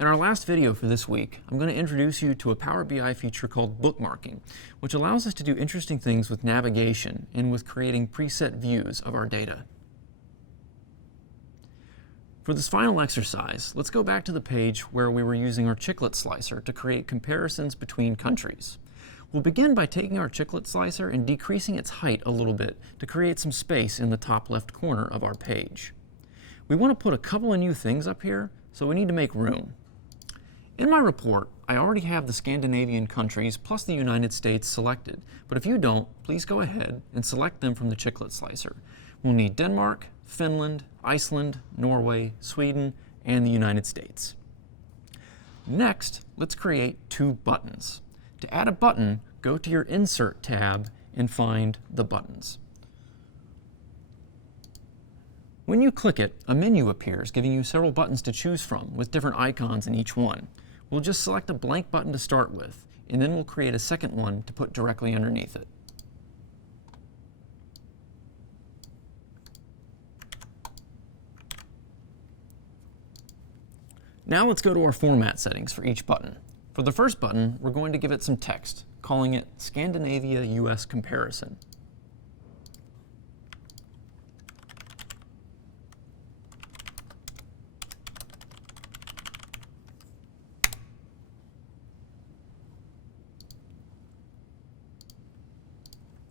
In our last video for this week, I'm going to introduce you to a Power BI feature called bookmarking, which allows us to do interesting things with navigation and with creating preset views of our data. For this final exercise, let's go back to the page where we were using our chiclet slicer to create comparisons between countries. We'll begin by taking our chiclet slicer and decreasing its height a little bit to create some space in the top left corner of our page. We want to put a couple of new things up here, so we need to make room. In my report, I already have the Scandinavian countries plus the United States selected, but if you don't, please go ahead and select them from the chiclet slicer. We'll need Denmark, Finland, Iceland, Norway, Sweden, and the United States. Next, let's create two buttons. To add a button, go to your Insert tab and find the buttons. When you click it, a menu appears giving you several buttons to choose from with different icons in each one. We'll just select a blank button to start with, and then we'll create a second one to put directly underneath it. Now let's go to our format settings for each button. For the first button, we're going to give it some text, calling it Scandinavia-US Comparison.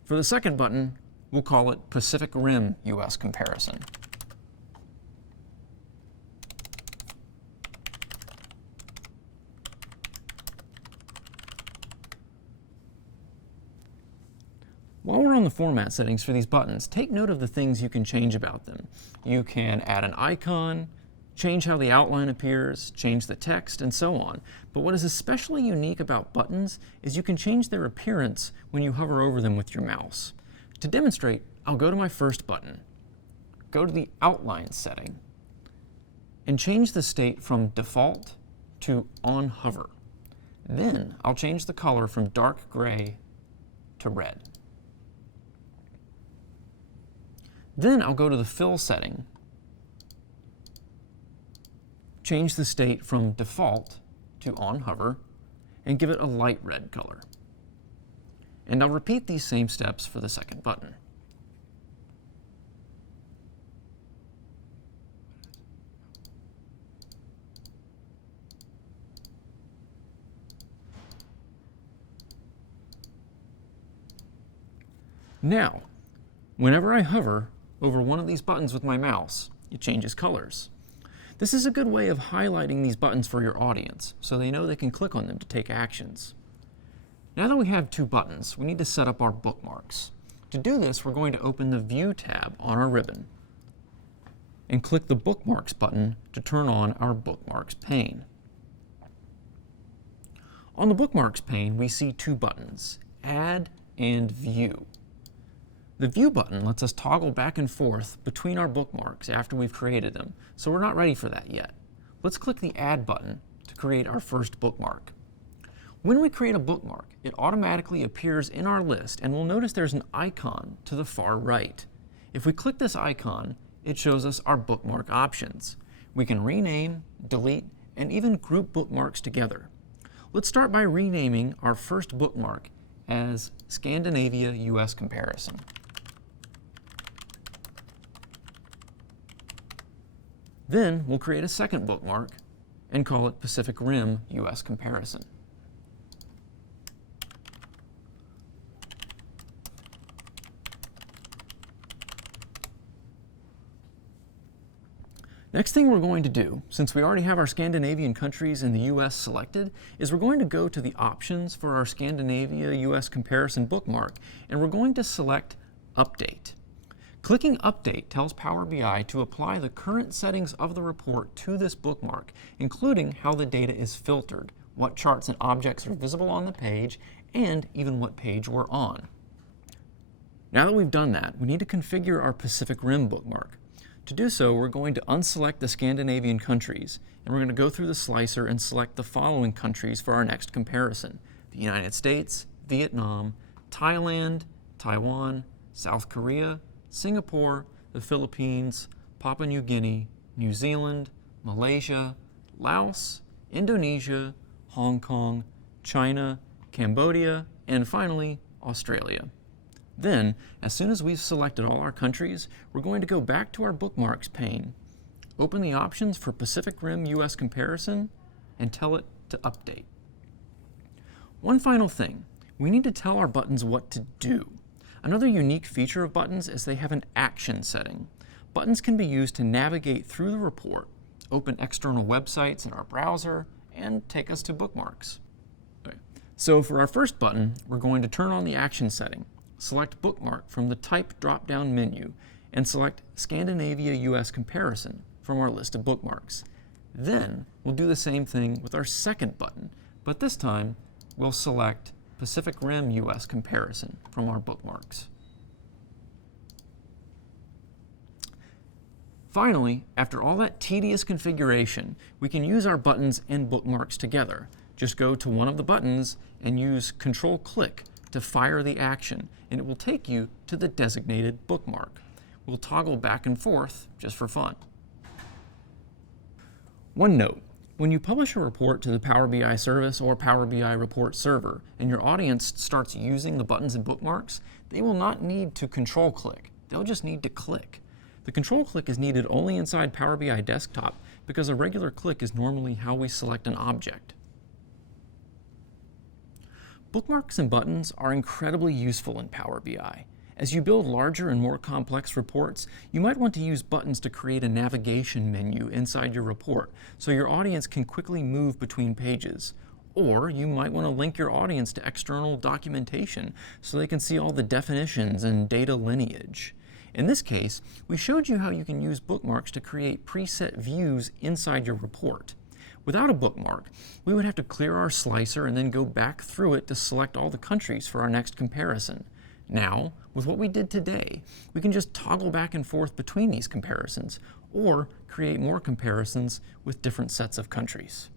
For the second button, we'll call it Pacific Rim US Comparison. While we're on the format settings for these buttons, take note of the things you can change about them. You can add an icon, change how the outline appears, change the text, and so on. But what is especially unique about buttons is you can change their appearance when you hover over them with your mouse. To demonstrate, I'll go to my first button, go to the Outline setting, and change the state from Default to On Hover. Then I'll change the color from dark gray to red. Then I'll go to the Fill setting, change the state from Default to On Hover, and give it a light red color. And I'll repeat these same steps for the second button. Now, whenever I hover over one of these buttons with my mouse, it changes colors. This is a good way of highlighting these buttons for your audience, so they know they can click on them to take actions. Now that we have two buttons, we need to set up our bookmarks. To do this, we're going to open the View tab on our ribbon and click the Bookmarks button to turn on our Bookmarks pane. On the Bookmarks pane, we see two buttons, Add and View. The View button lets us toggle back and forth between our bookmarks after we've created them, so we're not ready for that yet. Let's click the Add button to create our first bookmark. When we create a bookmark, it automatically appears in our list, and we'll notice there's an icon to the far right. If we click this icon, it shows us our bookmark options. We can rename, delete, and even group bookmarks together. Let's start by renaming our first bookmark as Scandinavia-US Comparison. Then we'll create a second bookmark and call it Pacific Rim US Comparison. Next thing we're going to do, since we already have our Scandinavian countries and the US selected, is we're going to go to the options for our Scandinavia-US Comparison bookmark, and we're going to select Update. Clicking Update tells Power BI to apply the current settings of the report to this bookmark, including how the data is filtered, what charts and objects are visible on the page, and even what page we're on. Now that we've done that, we need to configure our Pacific Rim bookmark. To do so, we're going to unselect the Scandinavian countries, and we're going to go through the slicer and select the following countries for our next comparison: the United States, Vietnam, Thailand, Taiwan, South Korea, Singapore, the Philippines, Papua New Guinea, New Zealand, Malaysia, Laos, Indonesia, Hong Kong, China, Cambodia, and finally, Australia. Then, as soon as we've selected all our countries, we're going to go back to our Bookmarks pane, open the options for Pacific Rim US comparison, and tell it to update. One final thing, we need to tell our buttons what to do. Another unique feature of buttons is they have an action setting. Buttons can be used to navigate through the report, open external websites in our browser, and take us to Bookmarks. Okay. So for our first button, we're going to turn on the action setting, select Bookmark from the Type drop-down menu, and select Scandinavia US Comparison from our list of bookmarks. Then we'll do the same thing with our second button, but this time we'll select Pacific Rim US Comparison from our bookmarks. Finally, after all that tedious configuration, we can use our buttons and bookmarks together. Just go to one of the buttons and use Control-click to fire the action, and it will take you to the designated bookmark. We'll toggle back and forth just for fun. One note, when you publish a report to the Power BI service or Power BI report server, and your audience starts using the buttons and bookmarks, they will not need to Control-click. They'll just need to click. The Control-click is needed only inside Power BI Desktop because a regular click is normally how we select an object. Bookmarks and buttons are incredibly useful in Power BI. As you build larger and more complex reports, you might want to use buttons to create a navigation menu inside your report so your audience can quickly move between pages. Or you might want to link your audience to external documentation so they can see all the definitions and data lineage. In this case, we showed you how you can use bookmarks to create preset views inside your report. Without a bookmark, we would have to clear our slicer and then go back through it to select all the countries for our next comparison. Now, with what we did today, we can just toggle back and forth between these comparisons or create more comparisons with different sets of countries.